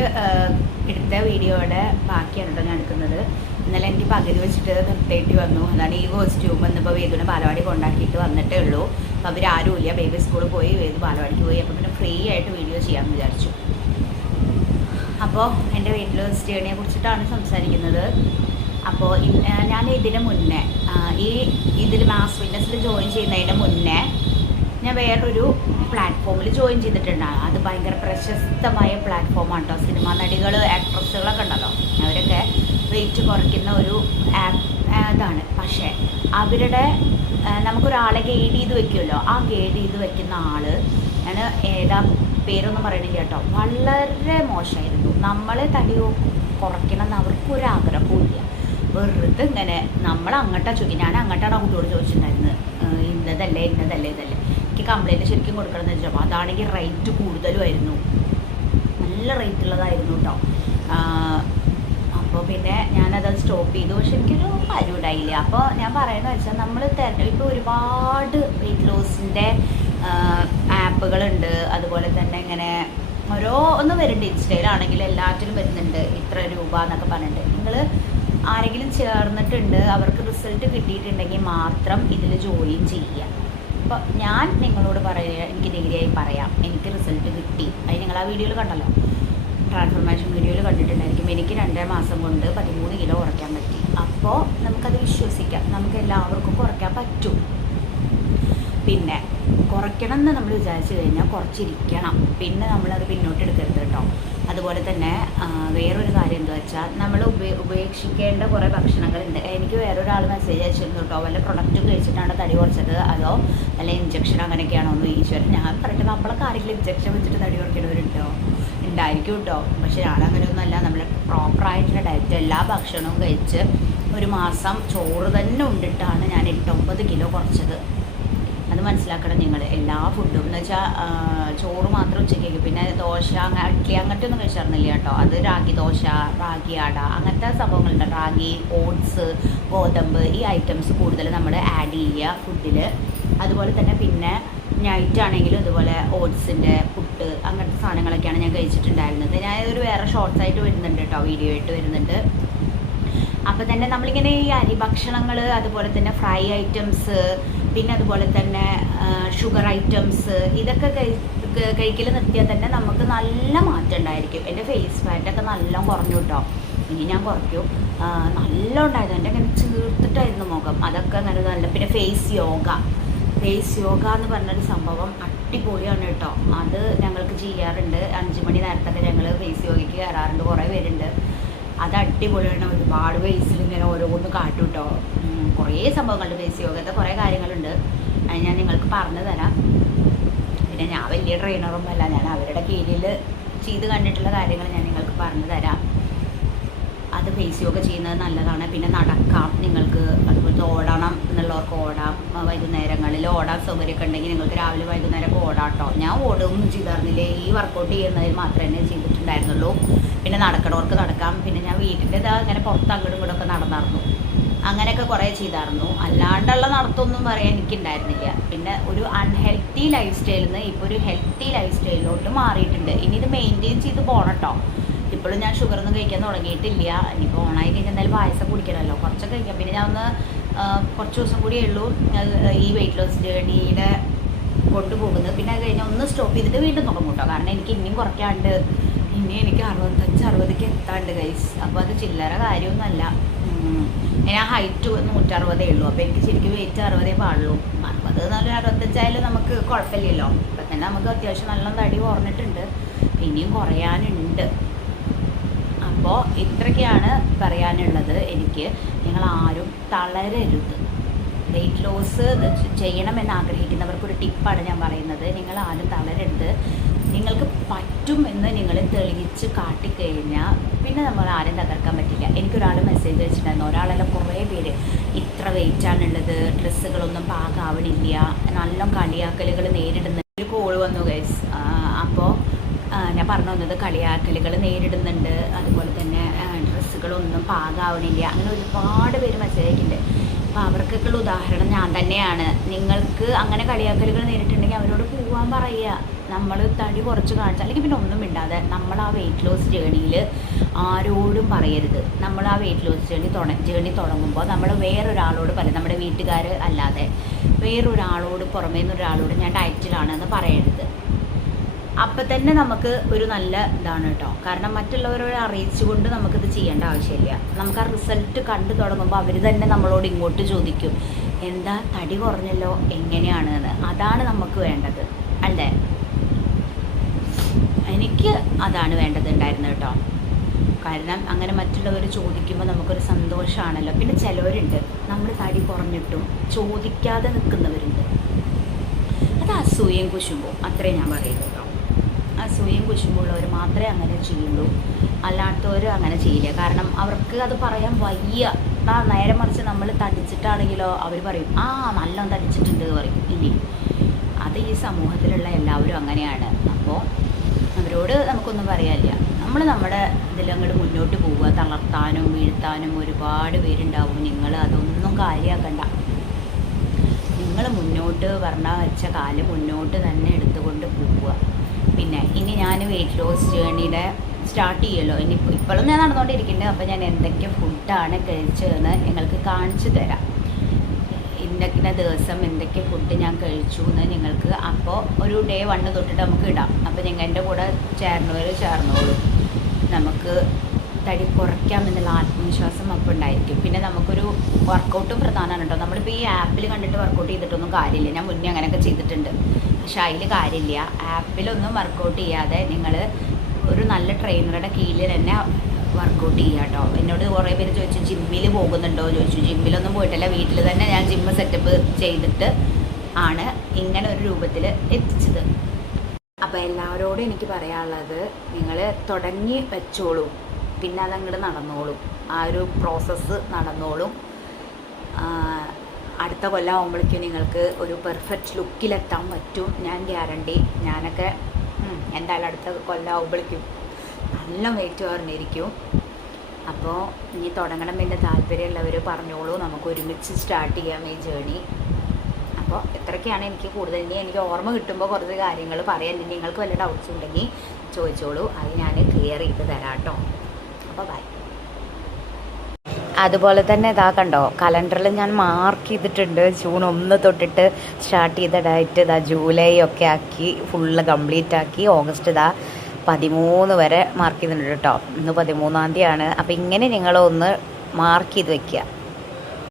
എടുത്ത വീഡിയോയുടെ ബാക്കിയാണ് കേട്ടോ ഞാൻ എടുക്കുന്നത്. ഇന്നലെ എനിക്ക് പകുതി വെച്ചിട്ട് നിർത്തേണ്ടി വന്നു. അതാണ് ഈ കോസ്റ്റ്യൂം. ഇന്നിപ്പോൾ വേദുവിനെ ബാലവാടി കൊണ്ടാക്കിയിട്ട് വന്നിട്ടേ ഉള്ളൂ. അപ്പോൾ അവരാരുമില്ല. ബേബി സ്കൂളിൽ പോയി, വേദു ബാലവാടിക്ക് പോയി. അപ്പോൾ പിന്നെ ഫ്രീ ആയിട്ട് വീഡിയോ ചെയ്യാമെന്ന് വിചാരിച്ചു. അപ്പോൾ എൻ്റെ വെയിറ്റ് ലോസ് ജേണിയെ കുറിച്ചിട്ടാണ് സംസാരിക്കുന്നത്. അപ്പോൾ ഞാൻ ഇതിന് മുന്നേ ഇതിൽ മാസ് ഫിറ്റ്നസ്സിൽ ജോയിൻ ചെയ്യുന്നതിന് മുന്നേ ഞാൻ വേറൊരു പ്ലാറ്റ്ഫോമിൽ ജോയിൻ ചെയ്തിട്ടുണ്ടാകും. അത് ഭയങ്കര പ്രശസ്തമായ പ്ലാറ്റ്ഫോമാണ് കേട്ടോ. സിനിമാ നടികൾ, ആക്ട്രസ്സുകളൊക്കെ ഉണ്ടല്ലോ, അവരൊക്കെ വെയിറ്റ് കുറയ്ക്കുന്ന ഒരു ഇതാണ്. പക്ഷേ അവരുടെ നമുക്കൊരാളെ ഗൈഡ് ചെയ്ത് വെക്കുമല്ലോ, ആ ഗൈഡ് ചെയ്ത് വെക്കുന്ന ആൾ, ഞാൻ ഏതാ പേരൊന്നും പറയണില്ല കേട്ടോ, വളരെ മോശമായിരുന്നു. നമ്മളെ തടി കുറയ്ക്കണം എന്ന് അവർക്കൊരാഗ്രഹവും ഇല്ല. വെറുതെ ഇങ്ങനെ നമ്മൾ അങ്ങോട്ടാണ് ചോദിക്കും. ഞാൻ അങ്ങോട്ടാണ് ആ കുട്ടിയോട് ചോദിച്ചിട്ടുണ്ടായിരുന്നത്, ഇന്നതല്ലേ എനിക്ക് കംപ്ലൈൻറ്റ് ശരിക്കും കൊടുക്കണമെന്ന് വെച്ചപ്പോൾ അതാണെങ്കിൽ റേറ്റ് കൂടുതലുമായിരുന്നു, നല്ല റേറ്റ് ഉള്ളതായിരുന്നു കേട്ടോ. അപ്പോൾ പിന്നെ ഞാനത് സ്റ്റോപ്പ് ചെയ്തു. പക്ഷെ എനിക്കൊരു കാര്യം ഉണ്ടായില്ല. അപ്പോൾ ഞാൻ പറയുന്നത് വെച്ചാൽ നമ്മൾ ഇപ്പോൾ ഒരുപാട് വെയിറ്റ് ലോസിൻ്റെ ആപ്പുകളുണ്ട്. അതുപോലെ തന്നെ ഇങ്ങനെ ഒന്ന് വരുന്നുണ്ട്. ഇൻസ്റ്റയിലാണെങ്കിൽ എല്ലാറ്റിലും വരുന്നുണ്ട് ഇത്ര രൂപ എന്നൊക്കെ പറഞ്ഞിട്ട്. നിങ്ങൾ ആരെങ്കിലും ചേർന്നിട്ടുണ്ട്, അവർക്ക് റിസൾട്ട് കിട്ടിയിട്ടുണ്ടെങ്കിൽ മാത്രം ഇതിൽ ജോയിൻ ചെയ്യുക. അപ്പോൾ ഞാൻ നിങ്ങളോട് എനിക്ക് ധൈര്യമായി പറയാം, എനിക്ക് റിസൾട്ട് കിട്ടി. അത് നിങ്ങൾ ആ വീഡിയോയിൽ കണ്ടല്ലോ, ട്രാൻസ്ഫോർമേഷൻ വീഡിയോയിൽ കണ്ടിട്ടുണ്ടായിരിക്കും. എനിക്ക് 2 മാസം കൊണ്ട് 13 കിലോ കുറയ്ക്കാൻ പറ്റി. അപ്പോൾ നമുക്കത് വിശ്വസിക്കാം, നമുക്ക് എല്ലാവർക്കും കുറയ്ക്കാൻ പറ്റും. പിന്നെ കുറയ്ക്കണം എന്ന് നമ്മൾ വിചാരിച്ചു കഴിഞ്ഞാൽ കുറച്ചിരിക്കണം, പിന്നെ നമ്മളത് പിന്നോട്ട് എടുക്കരുത് കേട്ടോ. അതുപോലെ തന്നെ വേറൊരു കാര്യം എന്താ വെച്ചാൽ, നമ്മൾ ഉപേക്ഷിക്കേണ്ട കുറേ ഭക്ഷണങ്ങളുണ്ട്. എനിക്ക് വേറൊരാൾ മെസ്സേജ് അയച്ചിരുന്നു കേട്ടോ, വല്ല പ്രൊഡക്റ്റ് കഴിച്ചിട്ടാണ് തടി കുറച്ചത് അതോ വല്ല ഇഞ്ചക്ഷൻ അങ്ങനെയൊക്കെയാണോ എന്ന് ഈശ്വരൻ. ഞാൻ പറഞ്ഞിട്ട് നമ്മളൊക്കെ ആരെങ്കിലും ഇഞ്ചക്ഷൻ വെച്ചിട്ട് തടി കുറയ്ക്കണവരുണ്ടോ? ഉണ്ടായിരിക്കും കേട്ടോ. പക്ഷെ ഞാനങ്ങനെയൊന്നുമല്ല. നമ്മൾ പ്രോപ്പറായിട്ടുള്ള ഡയറ്റ് എല്ലാ ഭക്ഷണവും കഴിച്ച് ഒരു മാസം ചോറ് തന്നെ ഉണ്ടിട്ടാണ് ഞാൻ 8-9 കിലോ കുറച്ചത്. അത് മനസ്സിലാക്കണം നിങ്ങൾ. എല്ലാ ഫുഡും എന്ന് വെച്ചാൽ ചോറ് മാത്രം ഉച്ചയ്ക്ക്, പിന്നെ ദോശ, ഇഡ്ഡലി അങ്ങനത്തെ ഒന്നും കഴിച്ചിരുന്നില്ല കേട്ടോ. അത് റാഗി ദോശ, റാഗി അട, അങ്ങനത്തെ സംഭവങ്ങളുണ്ട്. റാഗി, ഓട്സ്, ഗോതമ്പ്, ഈ ഐറ്റംസ് കൂടുതൽ നമ്മൾ ആഡ് ചെയ്യുക ഫുഡിൽ. അതുപോലെ തന്നെ പിന്നെ നൈറ്റ് ആണെങ്കിലും ഇതുപോലെ ഓട്സിൻ്റെ പുട്ട്, അങ്ങനത്തെ സാധനങ്ങളൊക്കെയാണ് ഞാൻ കഴിച്ചിട്ടുണ്ടായിരുന്നത്. ഞാൻ ഒരു വേറെ ഷോർട്സ് ആയിട്ട് വരുന്നുണ്ട് കേട്ടോ, വീഡിയോ ആയിട്ട് വരുന്നുണ്ട്. അപ്പോൾ തന്നെ നമ്മളിങ്ങനെ ഈ അരി ഭക്ഷണങ്ങൾ, അതുപോലെ തന്നെ ഫ്രൈ ഐറ്റംസ്, പിന്നെ അതുപോലെ തന്നെ ഷുഗർ ഐറ്റംസ്, ഇതൊക്കെ കഴിക്കൽ നിർത്തിയാൽ തന്നെ നമുക്ക് നല്ല മാറ്റം ഉണ്ടായിരിക്കും. എൻ്റെ ഫേസ് ഫാറ്റൊക്കെ നല്ല കുറഞ്ഞു കേട്ടോ. ഇനി ഞാൻ കുറയ്ക്കും. നല്ല ഉണ്ടായിരുന്നു. എൻ്റെ അങ്ങനെ ചീർത്തിട്ടായിരുന്നു മുഖം. അതൊക്കെ അങ്ങനെ നല്ല. പിന്നെ ഫേസ് യോഗ എന്ന് പറഞ്ഞൊരു സംഭവം അടിപൊളിയാണ് കേട്ടോ. അത് ഞങ്ങൾക്ക് ചെയ്യാറുണ്ട്. 5 മണി നേരത്തൊക്കെ ഞങ്ങൾ ഫേസ് യോഗയ്ക്ക് കയറാറുണ്ട്. കുറേ പേരുണ്ട്. അത് അടിപൊളിയാണ്. ഒരുപാട് ഫേസിൽ ഇങ്ങനെ ഓരോന്ന് കാട്ടും കേട്ടോ. കുറേ സംഭവങ്ങളുണ്ട് ഫേസ് യോഗത്തെ, കുറേ കാര്യങ്ങളുണ്ട്. അത് ഞാൻ നിങ്ങൾക്ക് പറഞ്ഞു തരാം. പിന്നെ ഞാൻ വലിയ ട്രെയിനറൊന്നും അല്ല, ഞാൻ അവരുടെ കീഴിൽ ചെയ്ത് കണ്ടിട്ടുള്ള കാര്യങ്ങൾ ഞാൻ നിങ്ങൾക്ക് പറഞ്ഞു തരാം. അത് ഫേസ് യോഗ ചെയ്യുന്നത് നല്ലതാണ്. പിന്നെ നടക്കാം നിങ്ങൾക്ക്, അതുപോലെ ഓടണം എന്നുള്ളവർക്ക് ഓടാം. വൈകുന്നേരങ്ങളിൽ ഓടാൻ സൗകര്യമൊക്കെ ഉണ്ടെങ്കിൽ നിങ്ങൾക്ക് രാവിലെ വൈകുന്നേരമൊക്കെ ഓടാം കേട്ടോ. ഞാൻ ഓടുകയൊന്നും ചെയ്തിരുന്നില്ല, ഈ വർക്കൗട്ട് ചെയ്യുന്നതിൽ മാത്രമേ ചെയ്തിട്ടുണ്ടായിരുന്നുള്ളൂ. പിന്നെ നടക്കണവർക്ക് നടക്കാം. പിന്നെ ഞാൻ വീട്ടിൻ്റെ ഇങ്ങനെ പുറത്ത് അങ്ങോട്ടും ഇങ്ങോട്ടൊക്കെ നടന്നിരുന്നു. അങ്ങനെയൊക്കെ കുറേ ചെയ്തായിരുന്നു. അല്ലാണ്ടുള്ള നടത്തമൊന്നും പറയാൻ എനിക്കുണ്ടായിരുന്നില്ല. പിന്നെ ഒരു അൺഹെൽത്തി ലൈഫ് സ്റ്റൈലിൽ നിന്ന് ഇപ്പോൾ ഒരു ഹെൽത്തി ലൈഫ് സ്റ്റൈലിലോട്ട് മാറിയിട്ടുണ്ട്. ഇനി ഇത് മെയിൻറ്റെയിൻ ചെയ്ത് പോകണം കേട്ടോ. ഇപ്പോഴും ഞാൻ ഷുഗറൊന്നും കഴിക്കാൻ തുടങ്ങിയിട്ടില്ല. ഇനിയിപ്പോൾ ഓണായി കഴിഞ്ഞാൽ എന്തായാലും പായസം കുടിക്കണമല്ലോ, കുറച്ചൊക്കെ കഴിക്കാം. പിന്നെ ഞാൻ കുറച്ച് ദിവസം കൂടിയേ ഉള്ളൂ ഈ വെയിറ്റ് ലോസ് ജേർണിയുടെ കൊണ്ടുപോകുന്നത്. പിന്നെ അത് കഴിഞ്ഞാൽ ഒന്ന് സ്റ്റോപ്പ് ചെയ്തിട്ട് വീണ്ടും തുടങ്ങും കേട്ടോ. കാരണം എനിക്ക് ഇനിയും കുറയ്ക്കാണ്ട്, ഇനി എനിക്ക് 65-60 എത്താണ്ട് ഗൈസ്. അപ്പോൾ അത് ചില്ലറ കാര്യമൊന്നുമല്ല. ഞാൻ ഹൈറ്റ് 160 ഉള്ളൂ. അപ്പോൾ എനിക്ക് ശരിക്കും വെയിറ്റ് 60 പാടുള്ളൂ. 60 നല്ല 65 നമുക്ക് കുഴപ്പമില്ലല്ലോ. ഇപ്പം തന്നെ നമുക്ക് അത്യാവശ്യം നല്ല തടി കുറഞ്ഞിട്ടുണ്ട്, ഇനിയും കുറയാനുണ്ട്. അപ്പോൾ ഇത്രയൊക്കെയാണ് പറയാനുള്ളത് എനിക്ക്. നിങ്ങളാരും തളരരുത്. വെയിറ്റ് ലോസ് ചെയ്യണമെന്ന് ആഗ്രഹിക്കുന്നവർക്കൊരു ടിപ്പാണ് ഞാൻ പറയുന്നത്. നിങ്ങളാരും തളരരുത്. നിങ്ങൾക്ക് പറ്റും എന്ന് നിങ്ങൾ തെളിയിച്ച് കാട്ടിക്കഴിഞ്ഞാൽ പിന്നെ നമ്മൾ ആരും തകർക്കാൻ പറ്റില്ല. എനിക്കൊരാൾ മെസ്സേജ് അയച്ചിട്ടുണ്ടായിരുന്നു, ഒരാളല്ല കുറേ പേര്, ഇത്ര വെയിറ്റാണുള്ളത്, ഡ്രസ്സുകളൊന്നും പാകാവണില്ല, നല്ല കളിയാക്കലുകൾ നേരിടുന്ന ഒരു കോൾ വന്നു ഗൈസ്. അപ്പോൾ ഞാൻ പറഞ്ഞു വന്നത് കളിയാക്കലുകൾ നേരിടുന്നുണ്ട്, അതുപോലെ തന്നെ ഡ്രസ്സുകളൊന്നും പാകാവണില്ല, അങ്ങനെ ഒരുപാട് പേര് മെസ്സേജ് അയക്കുന്നുണ്ട്. അപ്പോൾ അവർക്കൊക്കെയുള്ള ഉദാഹരണം ഞാൻ തന്നെയാണ്. നിങ്ങൾക്ക് അങ്ങനെ കളിയാക്കലുകൾ നേരിട്ടുണ്ടെങ്കിൽ അവരോട് പോകാൻ പറയുക. നമ്മൾ തടി കുറച്ച് കാണിച്ചാൽ, അല്ലെങ്കിൽ പിന്നെ ഒന്നും ഇണ്ടാതെ നമ്മൾ ആ വെയിറ്റ് ലോസ് ജേണിയിൽ ആരോടും പറയരുത്. നമ്മൾ ആ വെയിറ്റ് ലോസ് ജേണി തുടങ്ങുമ്പോൾ നമ്മൾ വേറൊരാളോട് പറയും, നമ്മുടെ വീട്ടുകാർ അല്ലാതെ വേറൊരാളോട്, പുറമേ നിന്നൊരാളോട് ഞാൻ ഡയറ്റിലാണെന്ന് പറയരുത്. അപ്പം തന്നെ നമുക്ക് ഒരു നല്ല ഇതാണ് കേട്ടോ. കാരണം മറ്റുള്ളവരോട് അറിയിച്ചുകൊണ്ട് നമുക്കിത് ചെയ്യേണ്ട ആവശ്യമില്ല. നമുക്ക് ആ റിസൾട്ട് കണ്ടു തുടങ്ങുമ്പോൾ അവർ തന്നെ നമ്മളോട് ഇങ്ങോട്ട് ചോദിക്കും, എന്താ തടി കുറഞ്ഞല്ലോ, എങ്ങനെയാണ് എന്ന്. അതാണ് നമുക്ക് വേണ്ടത് അല്ലേ? എനിക്ക് അതാണ് വേണ്ടതുണ്ടായിരുന്നത് കേട്ടോ. കാരണം അങ്ങനെ മറ്റുള്ളവർ ചോദിക്കുമ്പോൾ നമുക്കൊരു സന്തോഷമാണല്ലോ. പിന്നെ ചിലവരുണ്ട് നമ്മൾ തടി കുറഞ്ഞിട്ടും ചോദിക്കാതെ നിൽക്കുന്നവരുണ്ട്. അത് അസൂയയും കുശുമ്പും, അത്രേ ഞാൻ പറയുള്ളൂ കേട്ടോ. അസൂയയും കുശുമ്പുള്ളവർ മാത്രമേ അങ്ങനെ ചെയ്യുള്ളൂ, അല്ലാത്തവർ അങ്ങനെ ചെയ്യില്ല. കാരണം അവർക്ക് അത് പറയാൻ വയ്യ. നേരെ മറിച്ച് നമ്മൾ തടിച്ചിട്ടാണെങ്കിലോ അവർ പറയും, ആ നല്ലോണം തടിച്ചിട്ടുണ്ട് പറയും. ഇനി അത് ഈ സമൂഹത്തിലുള്ള എല്ലാവരും അങ്ങനെയാണ്. അപ്പോൾ അവരോട് നമുക്കൊന്നും പറയാനില്ല. നമ്മൾ നമ്മുടെ ഇതിലങ്ങോട്ട് മുന്നോട്ട് പോവുക. തളർത്താനും വീഴ്ത്താനും ഒരുപാട് പേരുണ്ടാവും. നിങ്ങൾ അതൊന്നും കാര്യമാക്കണ്ട. നിങ്ങൾ മുന്നോട്ട് പറഞ്ഞാൽ വെച്ച കാലം മുന്നോട്ട് തന്നെ എടുത്തുകൊണ്ട് പോവുക. പിന്നെ ഇനി ഞാൻ വെയിറ്റ് ലോസ് ജേണിയുടെ സ്റ്റാർട്ട് ചെയ്യുമല്ലോ. ഇപ്പോഴും ഞാൻ നടന്നുകൊണ്ടിരിക്കുന്നുണ്ട്. അപ്പോൾ ഞാൻ എന്തൊക്കെ ഫുഡാണ് കഴിച്ചതെന്ന് നിങ്ങൾക്ക് കാണിച്ചു തരാം. ഇന്നക്കിന ദിവസം എന്തൊക്കെ ഫുഡ് ഞാൻ കഴിച്ചു എന്ന് നിങ്ങൾക്ക് അപ്പോൾ ഒരു ഡേ 1 തൊട്ടിട്ട് നമുക്ക് ഇടാം. അപ്പോൾ നിങ്ങൾ എൻ്റെ കൂടെ ചേർന്നോളൂ. നമുക്ക് തടി കുറയ്ക്കാമെന്നുള്ള ആത്മവിശ്വാസം അപ്പോൾ ഉണ്ടായിരിക്കും. പിന്നെ നമുക്കൊരു വർക്കൗട്ടും പ്രധാനമാണ് കേട്ടോ. നമ്മളിപ്പോൾ ഈ ആപ്പിൽ കണ്ടിട്ട് വർക്കൗട്ട് ചെയ്തിട്ടൊന്നും കാര്യമില്ല. ഞാൻ മുന്നേ അങ്ങനെയൊക്കെ ചെയ്തിട്ടുണ്ട്. പക്ഷേ അതിൽ കാര്യമില്ല. ആപ്പിലൊന്നും വർക്കൗട്ട് ചെയ്യാതെ നിങ്ങൾ ഒരു നല്ല ട്രെയിനറുടെ കീഴിൽ തന്നെ വർക്കൗട്ട് ചെയ്യുക കേട്ടോ. എന്നോട് കുറേ പേര് ചോദിച്ചു ജിമ്മിൽ പോകുന്നുണ്ടോ ചോദിച്ചു. ജിമ്മിലൊന്നും പോയിട്ടില്ല, വീട്ടിൽ തന്നെ ഞാൻ ജിമ്മ് സെറ്റപ്പ് ചെയ്തിട്ട് ആണ് ഇങ്ങനെ ഒരു രൂപത്തിൽ എത്തിച്ചത്. അപ്പോൾ എല്ലാവരോടും എനിക്ക് പറയാനുള്ളത്, നിങ്ങൾ തുടങ്ങി വെച്ചോളൂ, പിന്നെ അതങ്ങോട്ട് നടന്നോളും. ആ ഒരു പ്രോസസ്സ് നടന്നോളും. അടുത്ത കൊല്ലം ആകുമ്പോഴേക്കും നിങ്ങൾക്ക് ഒരു പെർഫെക്റ്റ് ലുക്കിലെത്താൻ പറ്റും, ഞാൻ ഗ്യാരണ്ടി. ഞാനൊക്കെ എന്തായാലും അടുത്ത കൊല്ലം ആകുമ്പോഴേക്കും നല്ല വെയിറ്റ് പറഞ്ഞിരിക്കും. അപ്പോൾ ഇനി തുടങ്ങണമെന്ന് താല്പര്യമുള്ളവർ പറഞ്ഞോളൂ, നമുക്ക് ഒരുമിച്ച് സ്റ്റാർട്ട് ചെയ്യാം ഈ ജേണി. അപ്പോൾ ഇത്രയൊക്കെയാണ് എനിക്ക് കൂടുതൽ. ഇനി എനിക്ക് ഓർമ്മ കിട്ടുമ്പോൾ കുറച്ച് കാര്യങ്ങൾ പറയാൻ, നിങ്ങൾക്ക് വല്ല ഡൗട്ട്സ് ഉണ്ടെങ്കിൽ ചോദിച്ചോളൂ, അത് ഞാൻ ക്ലിയർ ചെയ്ത് തരാം കേട്ടോ. അപ്പോൾ ബൈ. അതുപോലെ തന്നെ ഇതാ കണ്ടോ, കലണ്ടറിൽ ഞാൻ മാർക്ക് ചെയ്തിട്ടുണ്ട് ജൂൺ 1 തൊട്ടിട്ട് സ്റ്റാർട്ട് ചെയ്ത ഡയറ്റ്. ഇതാ ജൂലൈ ഒക്കെ ആക്കി ഫുള്ള് കംപ്ലീറ്റ് ആക്കി. ഓഗസ്റ്റ് ഇതാ 13 വരെ മാർക്ക് ചെയ്തിട്ടുണ്ട് കേട്ടോ. ഇന്ന് 13-ാം തീയതിയാണ്. അപ്പോൾ ഇങ്ങനെ നിങ്ങളൊന്ന് മാർക്ക് ചെയ്ത് വെക്കുക.